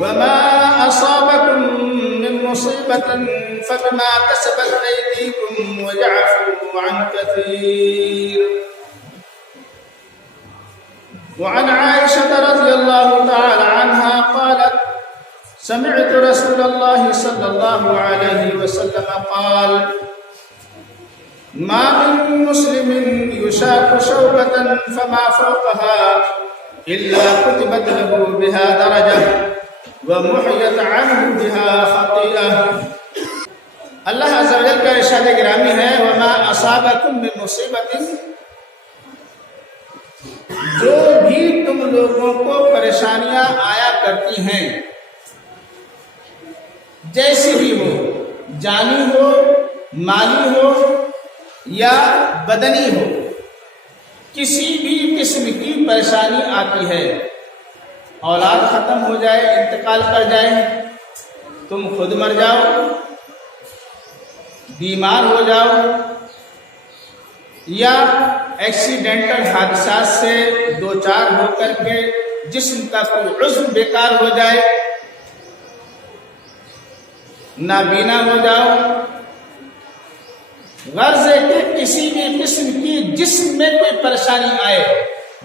وما أصابكم من مصيبة فبما كسبت أيديكم ويعفو عن كثير. وعن عائشة رضي الله تعالى عنها قالت سمعت رسول الله صلى الله عليه وسلم قال ما من مسلم يشاق شوكة فما فوقها إلا كتبت له بها درجة ومحيت عنه بها خطيئة. اللہ عز و جل کا ارشاد گرامی ہے وما اصابکم من مصیبت، جو بھی تم لوگوں کو پریشانیاں آیا کرتی ہیں، جیسی بھی ہو، جانی ہو، مالی ہو یا بدنی ہو، کسی بھی قسم کی پریشانی آتی ہے، اولاد ختم ہو جائے، انتقال کر جائے، تم خود مر جاؤ، بیمار ہو جاؤ یا ایکسیڈنٹل حادثات سے دو چار ہو کر کے جسم کا کوئی عضو بیکار ہو جائے، نابینا ہو جاؤ، غرض ہے کہ کسی بھی قسم کی جسم میں کوئی پریشانی آئے،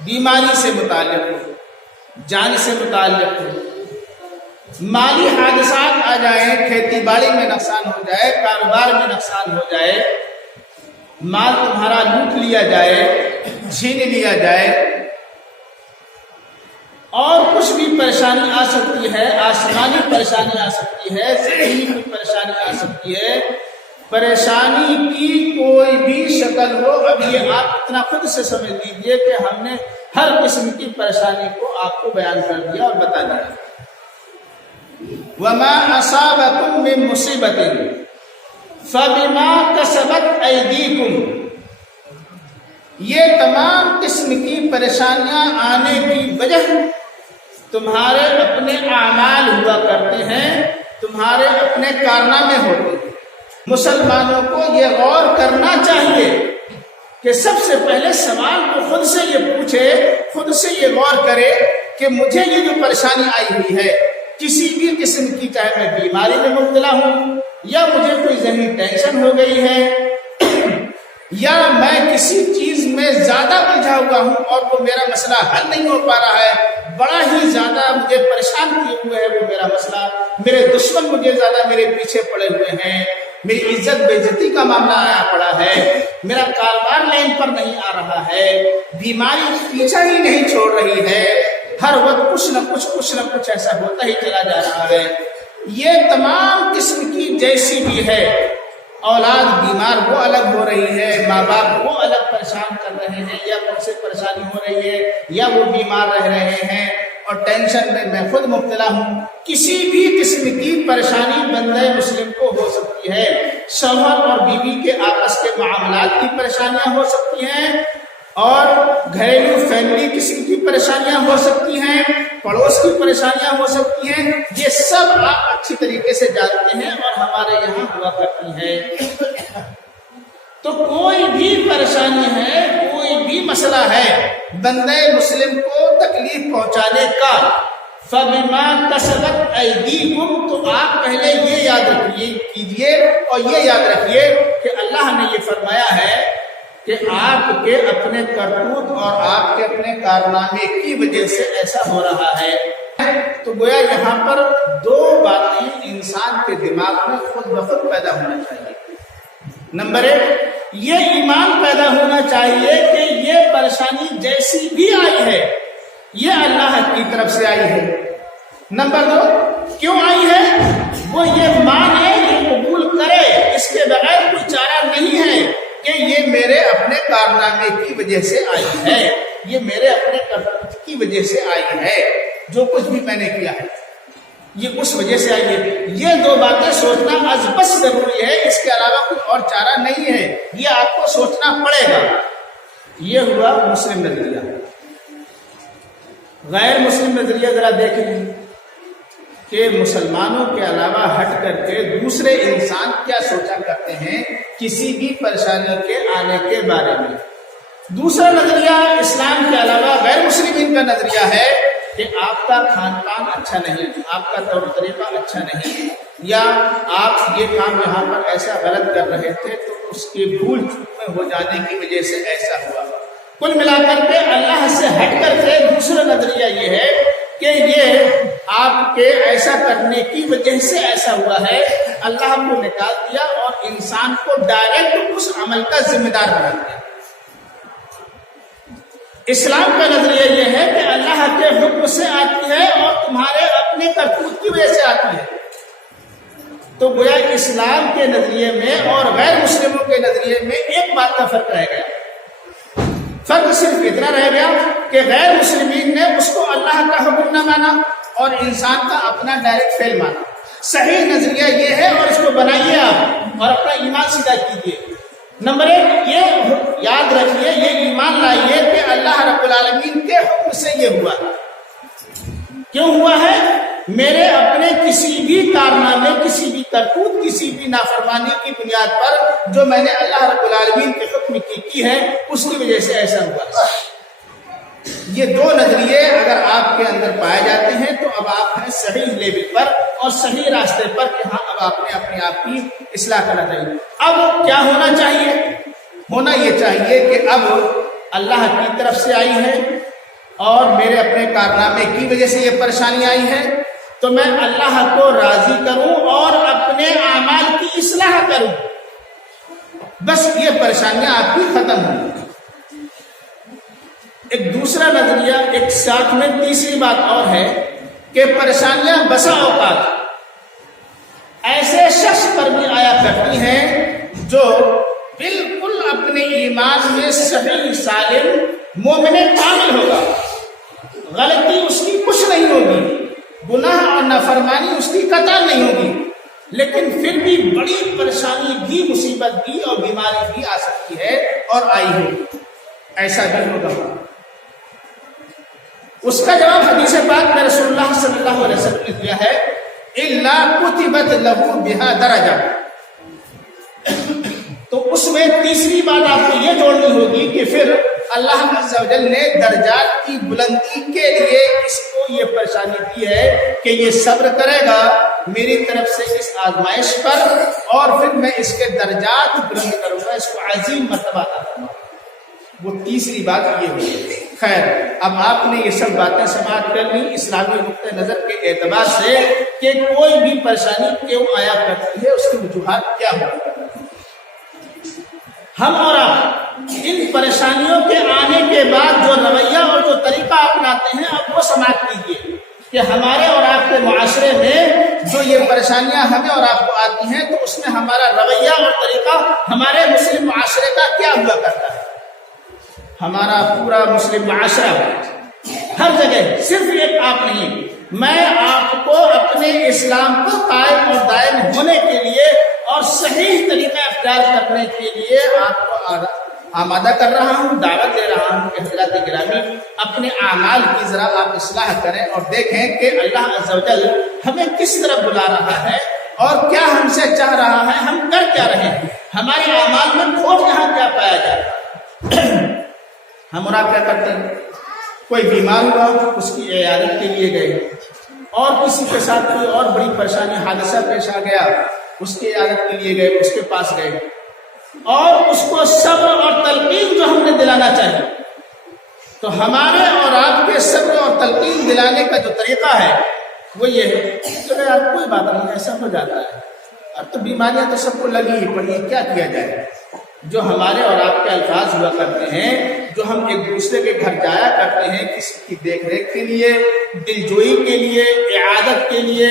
بیماری سے متعلق ہو، جان سے متعلق ہو، مالی حادثات آ جائیں، کھیتی باڑی میں نقصان ہو جائے، کاروبار میں نقصان ہو جائے، مال تمہارا لوٹ لیا جائے، چھین لیا جائے، اور کچھ بھی پریشانی آ سکتی ہے، آسمانی پریشانی آ سکتی ہے، زمینی کوئی پریشانی آ سکتی ہے، پریشانی کی کوئی بھی شکل ہو، اب یہ آپ اتنا خود سے سمجھ لیجئے کہ ہم نے ہر قسم کی پریشانی کو آپ کو بیان کر دیا اور بتا دیا. وما اصابکم من مصیبت فبما کسبت ایدیکم، یہ تمام قسم کی پریشانیاں آنے کی وجہ تمہارے اپنے اعمال ہوا کرتے ہیں، تمہارے اپنے کارنامے ہوتے ہیں. مسلمانوں کو یہ غور کرنا چاہیے کہ سب سے پہلے سوال کو خود سے یہ پوچھے، خود سے یہ غور کرے کہ مجھے یہ جو پریشانی آئی ہوئی ہے کسی بھی قسم کی، چاہے میں بیماری میں مبتلا ہوں یا مجھے کوئی ذہنی ٹینشن ہو گئی ہے یا میں کسی چیز میں زیادہ الجھا ہوا ہوں اور وہ میرا مسئلہ حل نہیں ہو پا رہا ہے، بڑا ہی زیادہ مجھے پریشان کیے ہوئے ہے وہ میرا مسئلہ، میرے دشمن مجھے زیادہ میرے پیچھے پڑے ہوئے ہیں، میری عزت بے عزتی کا معاملہ آیا پڑا ہے، میرا کاروبار لائن پر نہیں آ رہا ہے، بیماری پیچھا ہی نہیں چھوڑ رہی ہے، ہر وقت کچھ نہ کچھ ایسا ہوتا ہی چلا جا رہا ہے. یہ تمام قسم کی جیسی بھی ہے، اولاد بیمار وہ الگ ہو رہی ہے، ماں باپ وہ الگ پریشان کر رہے ہیں یا ان سے پریشانی ہو رہی ہے یا وہ بیمار رہ رہے ہیں اور ٹینشن میں خود مبتلا ہوں، کسی بھی قسم کی پریشانی بندہ مسلم کو ہو سکتی ہے. شوہر اور بیوی کے آپس کے معاملات کی پریشانیاں ہو سکتی ہیں اور گھریلو فیملی قسم کی پریشانیاں ہو سکتی ہیں، پڑوس کی پریشانیاں ہو سکتی ہیں، یہ سب آپ اچھی طریقے سے جانتے ہیں اور ہمارے یہاں ہوا کرتی ہیں. تو کوئی بھی پریشانی ہے، کوئی بھی مسئلہ ہے بندہ مسلم کو تکلیف پہنچانے کا، فَبِمَا كَسَبَتْ أَيْدِيكُمْ، تو آپ پہلے یہ یاد کیجئے اور یہ یاد رکھیے کہ اللہ نے یہ فرمایا ہے کہ آپ کے اپنے کرتوت اور آپ کے اپنے کارنامے کی وجہ سے ایسا ہو رہا ہے. تو گویا یہاں پر دو باتیں انسان کے دماغ میں خود بخود پیدا ہونا چاہیے. نمبر ایک، یہ ایمان پیدا ہونا چاہیے کہ یہ پریشانی جیسی بھی آئی ہے یہ اللہ کی طرف سے آئی ہے. نمبر دو، کیوں آئی ہے وہ یہ مانے، یہ قبول کرے، اس کے بغیر کوئی چارہ نہیں ہے کہ یہ میرے اپنے کارنامے کی وجہ سے آئی ہے، یہ میرے اپنے کرتوت کی وجہ سے آئی ہے، جو کچھ بھی میں نے کیا ہے یہ اس وجہ سے آئی ہے. یہ دو باتیں سوچنا از بس ضروری ہے، اس کے علاوہ کوئی اور چارہ نہیں ہے، یہ آپ کو سوچنا پڑے گا. یہ ہوا مسلم نظریہ. غیر مسلم نظریہ ذرا دیکھیں کہ مسلمانوں کے علاوہ ہٹ کر کے دوسرے انسان کیا سوچا کرتے ہیں کسی بھی پریشانی کے آنے کے بارے میں. دوسرا نظریہ اسلام کے علاوہ غیر مسلمین کا نظریہ ہے کہ آپ کا کھان پان اچھا نہیں، آپ کا طور طریقہ اچھا نہیں، یا آپ یہ کام یہاں پر ایسا غلط کر رہے تھے تو اس کی بھول چوک میں ہو جانے کی وجہ سے ایسا ہوا۔ کل ملا کر کے اللہ سے ہٹ کر کے دوسرا نظریہ یہ ہے کہ یہ آپ کے ایسا کرنے کی وجہ سے ایسا ہوا ہے، اللہ کو نکال دیا اور انسان کو ڈائریکٹ اس عمل کا ذمہ دار بنا دیا۔ اسلام کا نظریہ یہ ہے کہ اللہ کے حکم سے آتی ہے اور تمہارے اپنے کرتوت کی وجہ سے آتی ہے۔ تو گویا اسلام کے نظریے میں اور غیر مسلموں کے نظریے میں ایک بات کا فرق رہ گیا۔ فرق صرف اتنا رہ گیا کہ غیر مسلمین نے اس کو اللہ کا حکم نہ مانا اور انسان کا اپنا ڈائریکٹ فعل مانا۔ صحیح نظریہ یہ ہے، اور اس کو بنائیے آپ اور اپنا ایمان سیدھا کیجیے۔ نمبر 1 یہ یاد رکھیے، یہ ایمان لائیے کہ اللہ رب العالمین کے حکم سے یہ ہوا ہے۔ کیوں ہوا ہے؟ میرے اپنے کسی بھی کارنامے، کسی بھی کرتوت، کسی بھی نافرمانی کی بنیاد پر جو میں نے اللہ رب العالمین کے حکم کی ہے اس کی وجہ سے ایسا ہوا۔ یہ دو نظریے اگر آپ کے اندر پائے جاتے ہیں تو اب آپ ہیں صحیح لیول پر اور صحیح راستے پر کہ ہاں اب آپ نے اپنے آپ کی اصلاح کرنا چاہیے۔ اب کیا ہونا چاہیے؟ ہونا یہ چاہیے کہ اب اللہ کی طرف سے آئی ہے اور میرے اپنے کارنامے کی وجہ سے یہ پریشانی آئی ہے، تو میں اللہ کو راضی کروں اور اپنے اعمال کی اصلاح کروں، بس یہ پریشانیاں آپ کی ختم ہوں۔ ایک دوسرا نظریہ، ایک ساتھ میں تیسری بات اور ہے کہ پریشانیاں بسا اوقات ایسے شخص پر بھی آیا کرتی ہیں جو بالکل اپنے ایمان میں صحیح سالم مومن کامل ہوگا، غلطی اس کی کچھ نہیں ہوگی، گناہ اور نافرمانی اس کی قطع نہیں ہوگی، لیکن پھر بھی بڑی پریشانی بھی، مصیبت بھی اور بیماری بھی آ سکتی ہے اور آئی ہوگی، ایسا بھی ہوگا۔ اس کا جواب حدیث پاک میں رسول اللہ صلی اللہ علیہ وسلم نے دیا ہے، الا کتبت لہ بہا درجہ۔ تو اس میں تیسری بات آپ کو یہ جوڑنی ہوگی کہ پھر اللہ عز و جل نے درجات کی بلندی کے لیے اس کو یہ پریشانی دی ہے کہ یہ صبر کرے گا میری طرف سے اس آزمائش پر، اور پھر میں اس کے درجات بلند کروں گا، اس کو عظیم مرتبہ عطا کروں گا۔ وہ تیسری بات یہ ہوئی۔ خیر، اب آپ نے یہ سب باتیں سماعت کر لی اسلامی نقطۂ نظر کے اعتبار سے کہ کوئی بھی پریشانی کیوں آیا کرتی ہے، اس کی وجوہات کیا ہوا کرتی ہے۔ ہم اور آپ ان پریشانیوں کے آنے کے بعد جو رویہ اور جو طریقہ اپناتے ہیں، اب وہ سماعت کیجیے کہ ہمارے اور آپ کے معاشرے میں جو یہ پریشانیاں ہمیں اور آپ کو آتی ہیں تو اس میں ہمارا رویہ اور طریقہ ہمارے مسلم معاشرے کا کیا ہوا کرتا ہے۔ ہمارا پورا مسلم معاشرہ ہر جگہ، صرف ایک آپ نہیں، میں آپ کو اپنے اسلام کو قائم اور دائم ہونے کے لیے اور صحیح طریقہ اختیار کرنے کے لیے آپ کو آمادہ کر رہا ہوں، دعوت دے رہا ہوں کہ حضرات گرامی اپنے اعمال کی ذرا آپ اصلاح کریں اور دیکھیں کہ اللہ عز و جل ہمیں کس طرف بلا رہا ہے اور کیا ہم سے چاہ رہا ہے، ہم کر کیا رہے ہیں، ہمارے اعمال میں کھوٹ یہاں کیا پایا جاتا ہے۔ ہم اور آپ کیا کرتے ہیں؟ کوئی بیمار ہوا اس کی عیادت کے لیے گئے، اور کسی کے ساتھ کوئی اور بڑی پریشانی حادثہ پیش آ گیا، اس کی عیادت کے لیے گئے، اس کے پاس گئے اور اس کو صبر اور تلقین جو ہم نے دلانا چاہیے، تو ہمارے اور آپ کے صبر اور تلقین دلانے کا جو طریقہ ہے وہ یہ ہے کہ یار کوئی بات نہیں، ایسا ہو جاتا ہے، اب تو بیماریاں تو سب کو لگی ہی پڑی ہیں، کیا کیا جائے۔ جو ہمارے اور آپ کے الفاظ ہوا کرتے ہیں، جو ہم ایک دوسرے کے گھر جایا کرتے ہیں کسی کی دیکھ ریکھ کے لیے، دلجوئی کے لیے، اعادت کے لیے،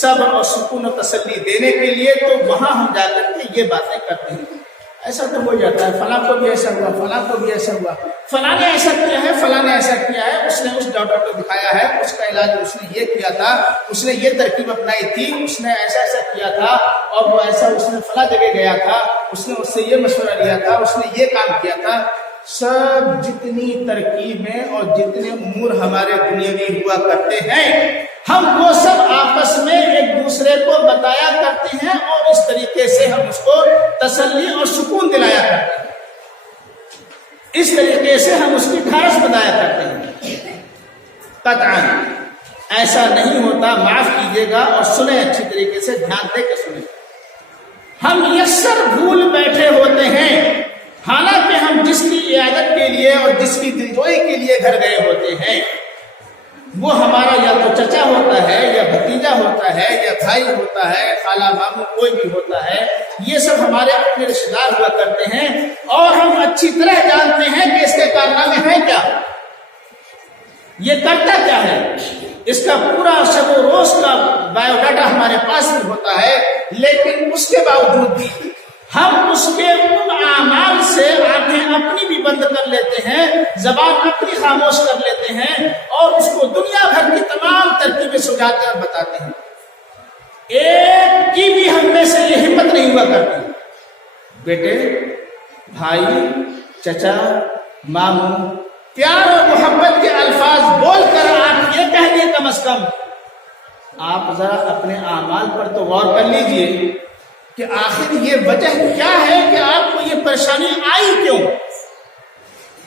صبر اور سکون و تسلی دینے کے لیے، تو وہاں ہم جا کر کے یہ باتیں کرتے ہیں۔ ایسا تو ہو جاتا ہے، فلاں کو بھی ایسا ہوا، فلاں کو بھی ایسا ہوا، فلاں نے ایسا کیا ہے، فلاں نے ایسا کیا ہے، اس نے اس ڈاکٹر کو دکھایا ہے، اس کا علاج اس نے یہ کیا تھا، اس نے یہ ترکیب اپنائی تھی، اس نے ایسا ایسا کیا تھا، اور وہ ایسا اس نے فلاں جگہ گیا تھا، اس نے اس سے یہ مشورہ لیا تھا، اس نے یہ کام کیا تھا۔ سب جتنی ترکیبیں اور جتنے امور ہمارے دنیاوی ہوا کرتے ہیں، ہم وہ سب آپس میں ایک دوسرے کو بتایا کرتے ہیں اور اس طریقے سے ہم اس کو تسلی اور سکون دلایا کرتے ہیں، اس طریقے سے ہم اس کی ٹھاس بتایا کرتے ہیں۔ قطعاً ایسا نہیں ہوتا، معاف کیجیے گا اور سنیں اچھی طریقے سے، دھیان دے کے سنیں۔ ہم یکسر بھول بیٹھے ہوتے ہیں، حالانکہ ہم جس کی عیادت کے لیے اور جس کی دلجوئی کے لیے گھر گئے ہوتے ہیں وہ ہمارا یا تو چچا ہوتا ہے یا بھتیجا ہوتا ہے یا بھائی ہوتا ہے، خالہ ماموں کوئی بھی ہوتا ہے، یہ سب ہمارے اپنے رشتے دار ہوا کرتے ہیں، اور ہم اچھی طرح جانتے ہیں کہ اس کے کارنامے ہیں کیا، یہ کرتا کیا ہے، اس کا پورا شب و روز کا بایو ڈاٹا ہمارے پاس بھی ہوتا ہے، لیکن اس کے باوجود بھی ہم اس کے ان اعمال سے آنکھیں اپنی بھی بند کر لیتے ہیں، زبان اپنی خاموش کر لیتے ہیں، اور اس کو دنیا بھر کی تمام ترکیبیں سجاتے اور بتاتے ہیں۔ ایک کی بھی ہم میں سے یہ ہمت نہیں ہوا کرتی، بیٹے، بھائی، چچا، ماموں، پیار اور محبت کے الفاظ بول کر آپ یہ کہہ دیے کم از کم، آپ ذرا اپنے اعمال پر تو غور کر لیجئے کہ آخر یہ وجہ کیا ہے کہ آپ کو یہ پریشانی آئی کیوں۔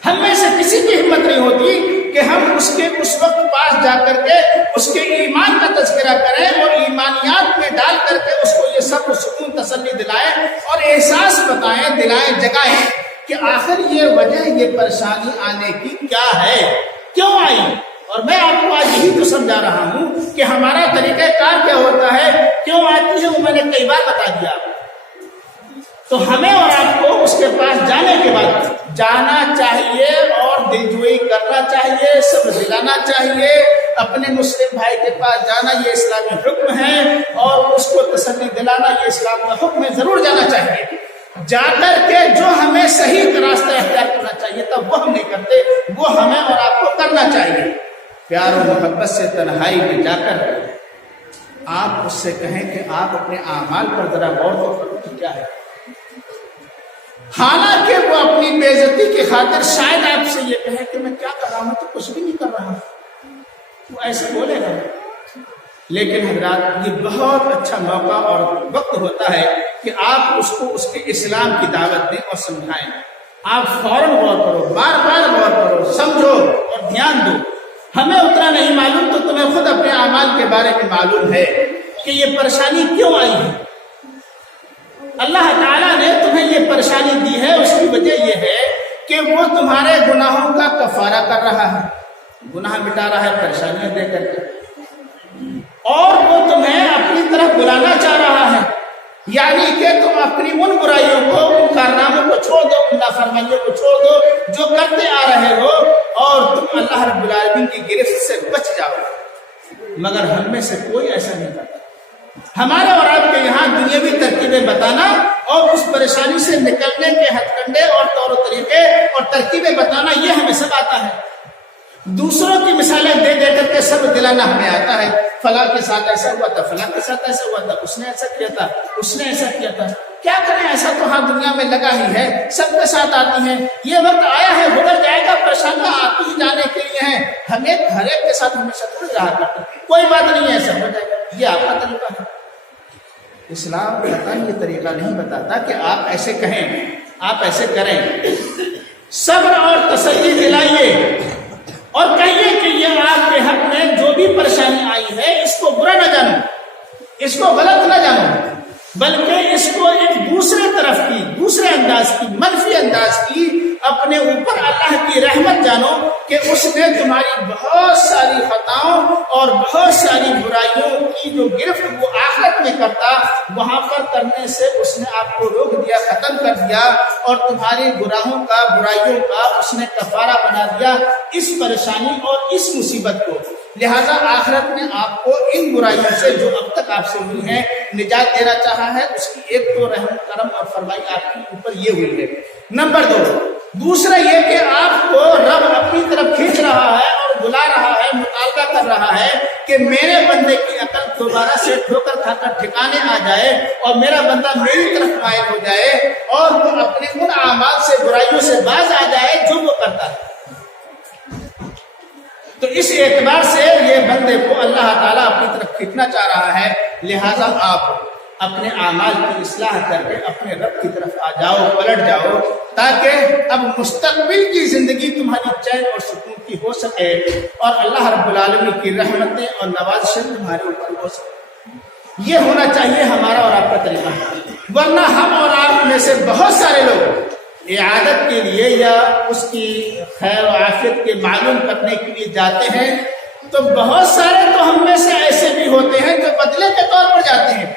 ہم میں سے کسی کی ہمت نہیں ہوتی کہ ہم اس کے اس وقت پاس جا کر کے اس کے ایمان کا تذکرہ کریں اور ایمانیات میں ڈال کر کے اس کو یہ سب سکون تسلی دلائیں اور احساس بتائیں، دلائیں، جگائیں کہ آخر یہ وجہ، یہ پریشانی آنے کی کیا ہے، کیوں آئی۔ اور میں آپ کو آج یہی تو سمجھا رہا ہوں کہ ہمارا طریقہ کار کیا ہوتا ہے، کیوں آتی ہے، وہ میں نے کئی بار بتا دیا۔ تو ہمیں اور آپ کو اس کے پاس جانے کے بعد جانا چاہیے اور دلجوئی کرنا چاہیے، صبر دلانا چاہیے، اپنے مسلم بھائی کے پاس جانا یہ اسلامی حکم ہے، اور اس کو تسلی دلانا یہ اسلام کا حکم ہے، ضرور جانا چاہیے۔ جا کر کے جو ہمیں صحیح راستہ اختیار کرنا چاہیے تب وہ ہم نہیں کرتے، وہ ہمیں اور آپ کو کرنا چاہیے۔ پیار و محبت سے تنہائی میں جا کر آپ اس سے کہیں کہ آپ اپنے اعمال پر ذرا غور کرو کہ کیا ہے، حالانکہ وہ اپنی بے عزتی کی خاطر شاید آپ سے یہ کہے کہ میں کیا کر رہا ہوں، تو کچھ بھی نہیں کر رہا ہوں، وہ ایسے بولے گا، لیکن حضرات یہ بہت اچھا موقع اور وقت ہوتا ہے کہ آپ اس کو اس کے اسلام کی دعوت دیں اور سمجھائیں۔ آپ فوراً غور کرو، بار بار غور کرو، سمجھو اور دھیان دو۔ ہمیں اتنا نہیں معلوم تو تمہیں خود اپنے اعمال کے بارے میں معلوم ہے کہ یہ پریشانی کیوں آئی ہے۔ اللہ تعالیٰ نے تمہیں یہ پریشانی دی ہے، اس کی وجہ یہ ہے کہ وہ تمہارے گناہوں کا کفارہ کر رہا ہے، گناہ مٹا رہا ہے پریشانیاں دے کر کے، اور وہ تمہیں اپنی طرف بلانا چاہ رہا ہے، یعنی کہ تم اپنی ان برائیوں کو، ان کارناموں کو چھوڑ دو، ان نافرمانیوں کو چھوڑ دو جو کرتے آ رہے ہو، اور تم اللہ رب العالمین کی گرفت سے بچ جاؤ۔ مگر ہم میں سے کوئی ایسا نہیں کرتا۔ ہمارے اور آپ کے یہاں دنیاوی ترکیبیں بتانا اور اس پریشانی سے نکلنے کے ہتھ کنڈے اور طور و طریقے اور ترکیبیں بتانا یہ ہمیں سب آتا ہے۔ دوسروں کی مثالیں دے دے کر کے سب دلانا ہمیں آتا ہے، فلاں کے ساتھ ایسا ہوا تھا، فلاں کے ساتھ ایسا ہوا تھا، اس نے ایسا کیا تھا، اس نے ایسا کیا تھا۔ کیا کریں، ایسا تو ہاں دنیا میں لگا ہی ہے، سب کے ساتھ آتی ہیں، یہ وقت آیا ہے گزر جائے گا، پریشانیاں آتی ہی جانے کے لیے ہیں، ہمیں ہر ایک کے ساتھ ہمیشہ تھوڑی رہا کرتے، کوئی بات نہیں ہے، ایسا ہو جائے گا، یہ آپ کا طریقہ ہے۔ اسلام قطعاً یہ طریقہ نہیں بتاتا کہ آپ ایسے کہیں، آپ ایسے کریں۔ صبر اور تسلی دلائیے اور کہیے کہ یہ آپ کے حق میں جو بھی پریشانی آئی ہے اس کو برا نہ جانو، اس کو غلط نہ جانو، بلکہ اس کو ایک دوسرے طرف کی، دوسرے انداز کی، منفی انداز کی اپنے اوپر اللہ کی رحمت جانو کہ اس نے تمہاری بہت ساری خطاؤں اور بہت ساری برائیوں کی جو گرفت وہ آخرت میں کرتا، وہاں پر کرنے سے اس نے آپ کو روک دیا، ختم کر دیا، اور تمہاری گناہوں کا، برائیوں کا اس نے کفارہ بنا دیا اس پریشانی اور اس مصیبت کو۔ لہذا آخرت میں آپ کو ان برائیوں سے جو اب تک آپ سے ہوئی ہیں نجات دینا چاہا ہے، اس کی ایک تو رحم کرم اور فرمائی آپ کے اوپر یہ ہوئی ہے۔ نمبر 2، دوسرا یہ کہ آپ کو رب اپنی طرف کھینچ رہا ہے اور بلا رہا ہے، مطالبہ کر رہا ہے کہ میرے بندے کی عقل دوبارہ سے ٹھوکر کھا کر ٹھکانے آ جائے اور میرا بندہ میری طرف مائل ہو جائے اور وہ اپنے ان اعمال سے، برائیوں سے باز آ جائے جو وہ کرتا ہے۔ تو اس اعتبار سے یہ بندے کو اللہ تعالیٰ اپنی طرف کھینچنا چاہ رہا ہے، لہٰذا آپ اپنے اعمال کی اصلاح کر کے اپنے رب کی طرف آ جاؤ، پلٹ جاؤ، تاکہ اب مستقبل کی زندگی تمہاری چین اور سکون کی ہو سکے اور اللہ رب العالمین کی رحمتیں اور نوازشیں تمہارے اوپر ہو سکے۔ یہ ہونا چاہیے ہمارا اور آپ کا طریقہ، ورنہ ہم اور آپ میں سے بہت سارے لوگ اعادت کے لیے یا اس کی خیر و عافیت کے معلوم کرنے کے لیے جاتے ہیں، تو بہت سارے تو ہم میں سے ایسے بھی ہوتے ہیں جو بدلے کے طور پر جاتے ہیں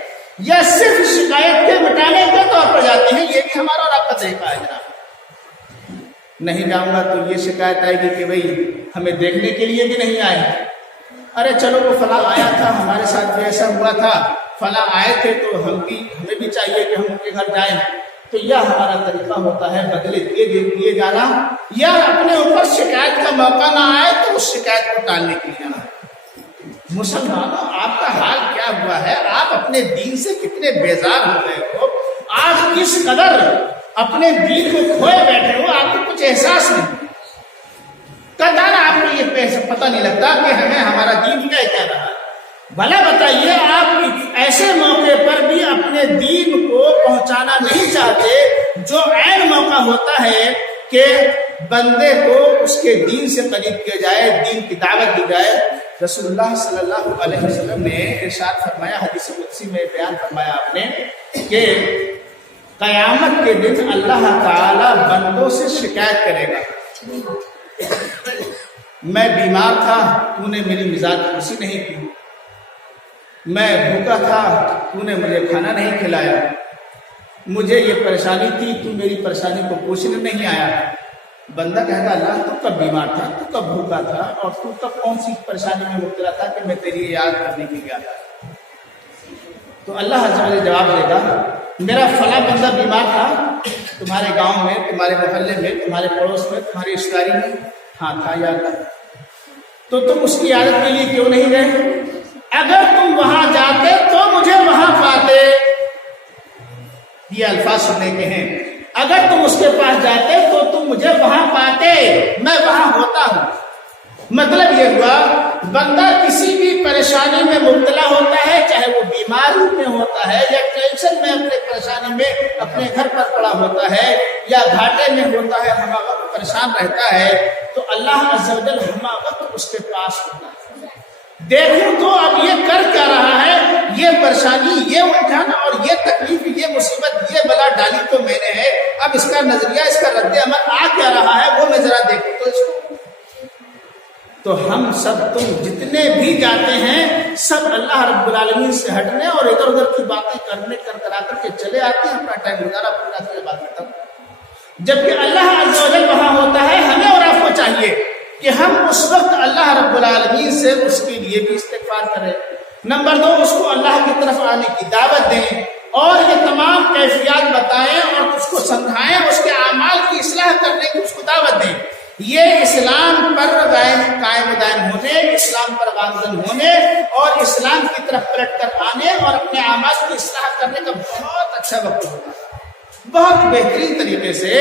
یا صرف شکایت کے مٹانے کے طور پر جاتے ہیں۔ یہ بھی ہمارا اور آپ کا طریقہ ہے جناب۔ نہیں جاؤں گا تو یہ شکایت آئے گی کہ بھئی ہمیں دیکھنے کے لیے بھی نہیں آئے، ارے چلو وہ فلاں آیا تھا، ہمارے ساتھ بھی ایسا ہوا تھا، فلاں آئے تھے تو ہمیں بھی چاہیے کہ ہم ان کے گھر جائیں۔ تو یہ ہمارا طریقہ ہوتا ہے بدلے دیے جانا، یا اپنے اوپر شکایت کا موقع نہ آئے تو اس شکایت کو ٹالنے کے لیے آنا۔ مسلمانوں، آپ کا حال کیا ہوا ہے؟ آپ اپنے دین سے کتنے بیزار ہو گئے ہو، آپ کس قدر اپنے دین کو کھوئے بیٹھے ہو، آپ کو کچھ احساس نہیں، قطعاً آپ کو یہ پتہ نہیں لگتا کہ ہمیں ہمارا دین کیا کہہ رہا ہے۔ بھلا بتائیے، آپ ایسے موقع پر بھی اپنے دین کو پہنچانا نہیں چاہتے جو عین موقع ہوتا ہے کہ بندے کو اس کے دین سے قریب کیا جائے، دین کی دعوت دی جائے۔ رسول اللہ صلی اللہ علیہ وسلم نے ارشاد فرمایا، حدیث قدسی میں بیان فرمایا آپ نے کہ قیامت کے دن اللہ تعالی بندوں سے شکایت کرے گا، میں بیمار تھا، تو نے میری مزاج پرسی نہیں کی، میں بھوکا تھا، تو نے مجھے کھانا نہیں کھلایا، مجھے یہ پریشانی تھی، تو میری پریشانی کو پوچھنے نہیں آیا۔ بندہ کہے گا، اللہ تو کب بیمار تھا، تو کب بھوکا تھا، اور تو کب کون سی پریشانی میں مبتلا تھا کہ میں تیری یاد کرنے کے لیے آیا؟ تو اللہ عز و جل جواب دے گا، میرا فلاں بندہ بیمار تھا، تمہارے گاؤں میں، تمہارے محلے میں، تمہارے پڑوس میں، تمہاری رشتہ داری میں، ہاں تھا یاد تھا، تو تم اس کی عادت کے لیے کیوں نہیں گئے؟ اگر تم وہاں جاتے تو مجھے وہاں پاتے۔ یہ الفاظ سننے کے ہیں، اگر تم اس کے پاس جاتے تو تم مجھے وہاں پاتے، میں وہاں ہوتا ہوں۔ مطلب یہ ہوا، بندہ کسی بھی پریشانی میں مبتلا ہوتا ہے، چاہے وہ بیماری میں ہوتا ہے یا ٹینشن میں، اپنے پریشانی میں اپنے گھر پر پڑا ہوتا ہے یا گھاٹے میں ہوتا ہے، ہمہ وقت پریشان رہتا ہے، تو اللہ عز و جل ہمہ وقت اس کے پاس ہوتا ہے۔ دیکھوں تو اب یہ کر کیا رہا ہے، یہ پریشانی، یہ الجھن اور یہ تکلیف، یہ مصیبت، یہ بلا ڈالی تو میں نے ہے، اب اس کا نظریہ، اس کا رد عمل آ کیا رہا ہے وہ میں ذرا دیکھوں تو اس کو۔ تو ہم سب تم جتنے بھی جاتے ہیں، سب اللہ رب العالمین سے ہٹنے اور ادھر ادھر کی باتیں کرا کر کے چلے آتے ہیں، اپنا ٹائم گزارا پورا سے بات ختم۔ جبکہ اللہ عز و جل وہاں ہوتا ہے، ہمیں اور آپ کو چاہیے کہ ہم اس وقت اللہ رب العالمین سے اس کے لیے بھی استغفار کریں۔ نمبر 2، اس کو اللہ کی طرف آنے کی دعوت دیں اور یہ تمام کیفیات بتائیں اور اس کو سمجھائیں، اس کے اعمال کی اصلاح کرنے کی اس کو دعوت دیں۔ یہ اسلام پر قائم دائم ہونے، اسلام پر گامزن ہونے اور اسلام کی طرف پلٹ کر آنے اور اپنے اعمال کی اصلاح کرنے کا بہت اچھا وقت ہوتا ہے۔ بہت بہترین طریقے سے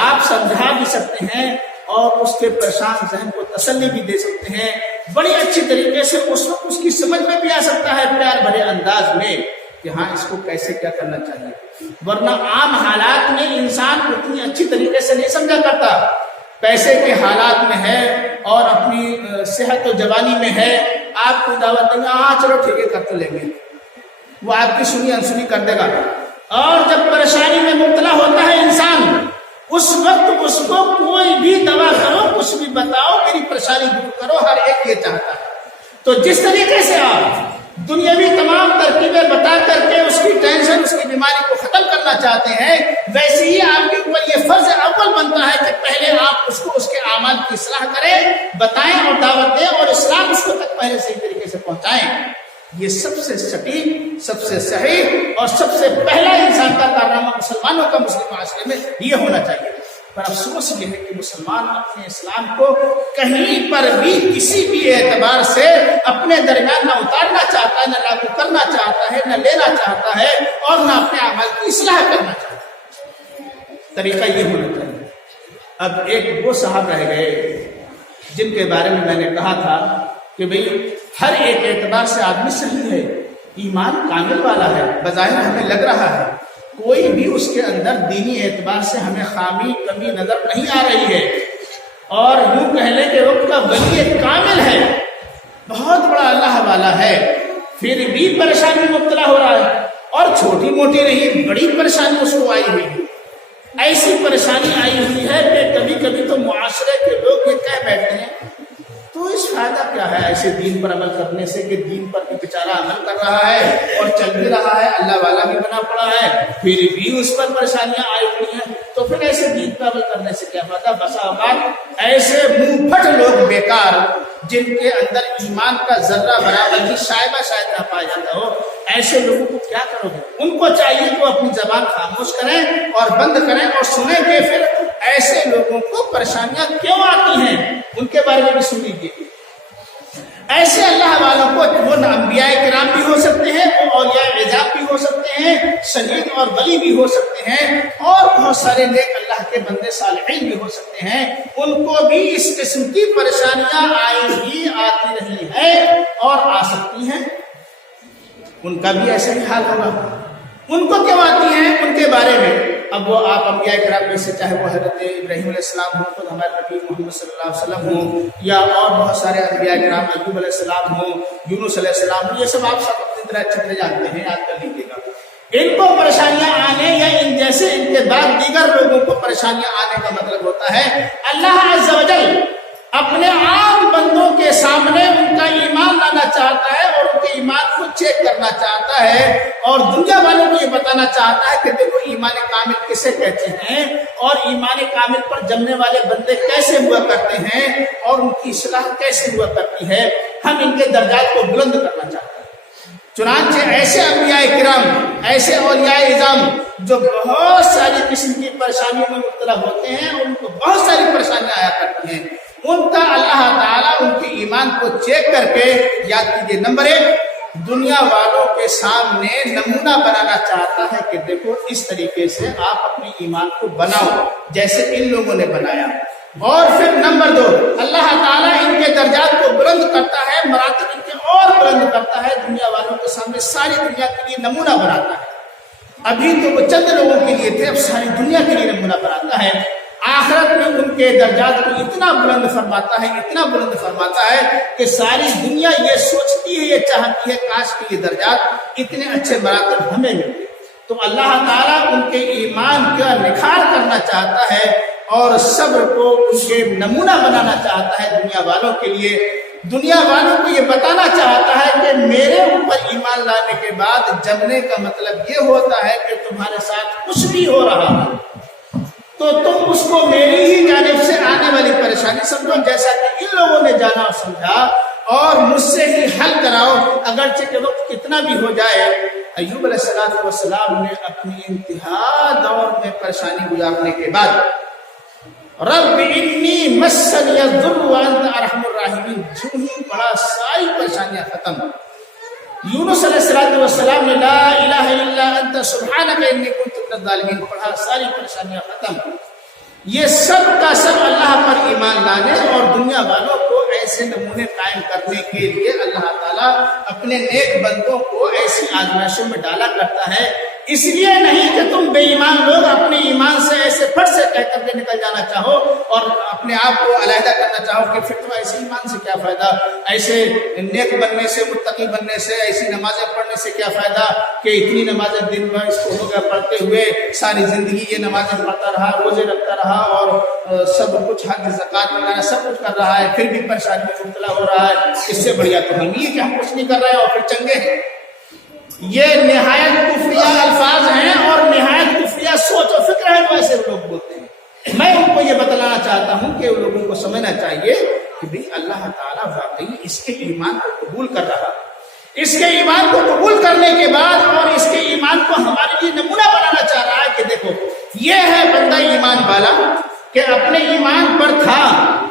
آپ سمجھا بھی سکتے ہیں اور اس کے پریشان ذہن کو تسلی بھی دے سکتے ہیں، بڑی اچھی طریقے سے اس وقت اس کی سمجھ میں بھی آ سکتا ہے پیار بھرے انداز میں کہ ہاں اس کو کیسے کیا کرنا چاہیے۔ ورنہ عام حالات میں انسان کو اتنی اچھی طریقے سے نہیں سمجھا کرتا، پیسے کے حالات میں ہے اور اپنی صحت و جوانی میں ہے، آپ کو دعوت دیں گے، ہاں چلو ٹھیک ہے کر تو لیں گے، وہ آپ کی سنی انسنی کر دے گا۔ اور جب پریشانی میں مبتلا ہوتا ہے انسان، اس وقت اس کو کوئی بھی دوا کرو، کچھ بھی بتاؤ، میری پریشانی دور کرو، ہر ایک یہ چاہتا ہے۔ تو جس طریقے سے آپ دنیاوی تمام ترکیبیں بتا کر کے اس کی ٹینشن، اس کی بیماری کو ختم کرنا چاہتے ہیں، ویسے ہی آپ کے اوپر یہ فرض اول بنتا ہے کہ پہلے آپ اس کو اس کے اعمال کی اصلاح کریں، بتائیں اور دعوت دیں اور اسلام اس کو تک پہلے صحیح طریقے سے پہنچائیں۔ یہ سب سے سٹیک، سب سے صحیح اور سب سے پہلا انسان کا کارنامہ مسلمانوں کا مسلم معاشرے میں یہ ہونا چاہیے۔ پر افسوس یہ ہے کہ مسلمان اپنے اسلام کو کہیں پر بھی کسی بھی اعتبار سے اپنے درمیان نہ اتارنا چاہتا ہے، نہ لاگو کرنا چاہتا ہے، نہ لینا چاہتا ہے اور نہ اپنے اعمال کی اصلاح کرنا چاہتا ہے۔ طریقہ یہ ہونا چاہیے۔ اب ایک وہ صاحب رہ گئے جن کے بارے میں نے کہا تھا کہ بھئی ہر ایک اعتبار سے آدمی صحیح ہے، ایمان کامل والا ہے، بظاہر ہمیں لگ رہا ہے کوئی بھی اس کے اندر دینی اعتبار سے ہمیں خامی کمی نظر نہیں آ رہی ہے، اور یوں کہہ لیں کہ وقت کا ولی کامل ہے، بہت بڑا اللہ والا ہے، پھر بھی پریشانی میں مبتلا ہو رہا ہے، اور چھوٹی موٹی نہیں بڑی پریشانی اس کو آئی ہوئی ہے۔ ایسی پریشانی آئی ہوئی ہے کہ کبھی کبھی تو معاشرے کے لوگ یہ کہہ بیٹھتے ہیں تو اس فائدہ کیا ہے ایسے دین پر عمل کرنے سے کہ دین پر بھی بیچارہ عمل کر رہا ہے اور چل بھی رہا ہے، اللہ والا بھی بنا پڑا ہے، پھر بھی اس پر پریشانیاں آئی ہوئی ہیں، تو پھر ایسے دین پر عمل کرنے سے کیا فائدہ؟ بسا اوقات ایسے منہ پھٹ لوگ بیکار جن کے اندر ایمان کا ذرہ برابر بھی شاید نہ پایا جاتا ہو، ایسے لوگوں کو کیا کرو گے؟ ان کو چاہیے کہ وہ اپنی زبان خاموش کریں اور بند کریں اور سنیں کہ پھر ایسے لوگوں کو پریشانیاں کیوں آتی ہیں، ان کے بارے میں بھی سن لیجیے۔ ایسے اللہ والوں کو وہ انبیاء کرام بھی ہو سکتے ہیں، وہ اولیاء اعزام بھی ہو سکتے ہیں، شہید اور ولی بھی ہو سکتے ہیں، اور بہت سارے نیک اللہ کے بندے صالحین بھی ہو سکتے ہیں، ان کو بھی اس قسم کی پریشانیاں آتی رہی ہیں اور آ سکتی ہیں، ان کا بھی ایسا ہی حال ہوگا۔ ان کو کیوں آتی ہیں ان کے بارے میں اب وہ آپ انبیاء کرام میں سے چاہے وہ حضرت ابراہیم علیہ السلام ہوں، خود ہمارے نبی محمد صلی اللہ علیہ وسلم ہوں، یا اور بہت سارے انبیاء کرام ایوب علیہ السلام ہوں، یونس علیہ السلام ہوں، یہ سب آپ سب اپنی طرح اچھی طرح جانتے ہیں، یاد کر لیجیے گا۔ ان کو پریشانیاں آنے یا ان جیسے ان کے بعد دیگر لوگوں کو پریشانیاں آنے کا مطلب ہوتا ہے اللہ عز و جل اپنے عام بندوں کے سامنے ان کا ایمان لانا چاہتا ہے اور ان کے ایمان کو چیک کرنا چاہتا ہے، اور دنیا والوں کو یہ بتانا چاہتا ہے کہ دیکھو ایمان کامل کسے کہتے ہیں اور ایمان کامل پر جمنے والے بندے کیسے ہوا کرتے ہیں اور ان کی اصلاح کیسے ہوا کرتی ہے، ہم ان کے درجات کو بلند کرنا چاہتے ہیں۔ چنانچہ ایسے انبیاء کرام، ایسے اولیاء اعظام جو بہت ساری قسم کی پریشانیوں میں مبتلا ہوتے ہیں، ان کو بہت ساری پریشانیاں آیا کرتی ہیں، ان کا اللہ تعالیٰ ان کے ایمان کو چیک کر کے یاد کیجیے، نمبر 1 دنیا والوں کے سامنے نمونہ بنانا چاہتا ہے کہ دیکھو اس طریقے سے آپ اپنے ایمان کو بناؤ جیسے ان لوگوں نے بنایا، اور پھر نمبر 2 اللہ تعالیٰ ان کے درجات کو بلند کرتا ہے، مراتب ان کے اور بلند کرتا ہے، دنیا والوں کے سامنے ساری دنیا کے لیے نمونہ بناتا ہے۔ ابھی تو وہ چند لوگوں کے لیے تھے، اب ساری دنیا کے لیے نمونہ بناتا ہے۔ آخرت میں ان کے درجات کو اتنا بلند فرماتا ہے کہ ساری دنیا یہ سوچتی ہے، یہ چاہتی ہے کاش کہ یہ درجات اتنے اچھے مراتب ہمیں ملے۔ تو اللہ تعالیٰ ان کے ایمان کا نکھار کرنا چاہتا ہے اور صبر کو ان کے نمونہ بنانا چاہتا ہے دنیا والوں کے لیے، دنیا والوں کو یہ بتانا چاہتا ہے کہ میرے اوپر ایمان لانے کے بعد جمنے کا مطلب یہ ہوتا ہے کہ تمہارے ساتھ کچھ بھی ہو رہا ہے تو تم اس کو میری ہی جانب سے آنے والی پریشانی سمجھو، جیسا کہ ان لوگوں نے جانا اور سمجھا، اور مجھ سے ہی حل کراؤ اگرچہ کہ وقت کتنا بھی ہو جائے۔ ایوب علیہ السلام نے اپنی انتہا دور میں پریشانی گزارنے کے بعد رب انی مسنی الضر وانت ارحم الراحمین جو ہی پڑھا ساری پریشانیاں ختم۔ یونس علیہ السلام نے لا الہ الا انت سبحانک انی کنت من الظالمین پڑھا ساری پریشانیاں ختم۔ یہ سب کا سب اللہ پر ایمان لانے اور دنیا والوں کو ایسے نمونے قائم کرنے کے لیے اللہ تعالیٰ اپنے نیک بندوں کو ایسی آزمائشوں میں ڈالا کرتا ہے، اس لیے نہیں کہ تم بے ایمان لوگ اپنے ایمان سے ایسے پھٹ سے کہہ کر کے نکل جانا چاہو اور اپنے آپ کو علیحدہ کرنا چاہو کہ پھر تو ایسے ایمان سے کیا فائدہ، ایسے نیک بننے سے، متقی بننے سے، ایسی نمازیں پڑھنے سے کیا فائدہ کہ اتنی نمازیں دن بھر اس کو ہو گیا پڑھتے ہوئے ساری زندگی یہ نمازیں پڑھتا رہا، روزے رکھتا رہا اور سب کچھ حج زکوٰۃ وغیرہ سب کچھ کر رہا ہے، پھر بھی پریشانی میں مبتلا ہو رہا ہے۔ اس سے بڑھیا تو ہم یہ کہ ہم کچھ نہیں کر رہے ہیں اور پھر چنگے ہیں۔ یہ نہایت کفریہ الفاظ ہیں اور نہایت کفریہ سوچ و فکر ہے جو ایسے لوگ بولتے ہیں۔ میں ان کو یہ بتلانا چاہتا ہوں کہ ان لوگوں کو سمجھنا چاہیے کہ بھئی اللہ تعالیٰ واقعی اس کے ایمان کو قبول کر رہا، اس کے ایمان کو قبول کرنے کے بعد اور اس کے ایمان کو ہمارے لیے نمونہ بنانا چاہ رہا ہے کہ دیکھو یہ ہے بندہ ایمان والا کہ اپنے ایمان پر تھا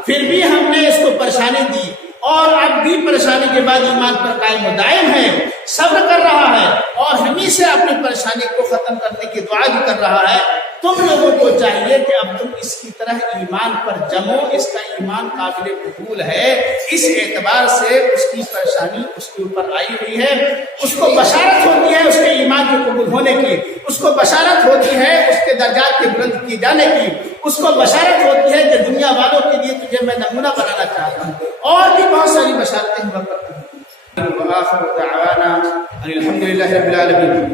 پھر بھی ہم نے اس کو پریشانی دی اور اب بھی پریشانی کے بعد ایمان پر قائم و دائم ہے، صبر کر رہا ہے اور ہمیں سے اپنی پریشانی کو ختم کرنے کی دعا بھی کر رہا ہے۔ تم لوگوں کو چاہیے کہ اب تم اس کی طرح ایمان پر جمو، اس کا ایمان قابل قبول ہے، اس اعتبار سے اس کی پریشانی اس کے اوپر آئی ہوئی ہے، اس کو بشارت ہوتی ہے اس کے ایمان کے قبول ہونے کی، اس کو بشارت ہوتی ہے اس کے درجات کے بلند کیے جانے کی، اس کو بشارت ہوتی ہے کہ دنیا والوں کے لیے تجھے میں نمونہ بنانا چاہتا ہوں، اور بھی بہت ساری بشارتیں ہوا کرتی ہیں۔ وآخر دعوانا الحمد للہ رب العالمین۔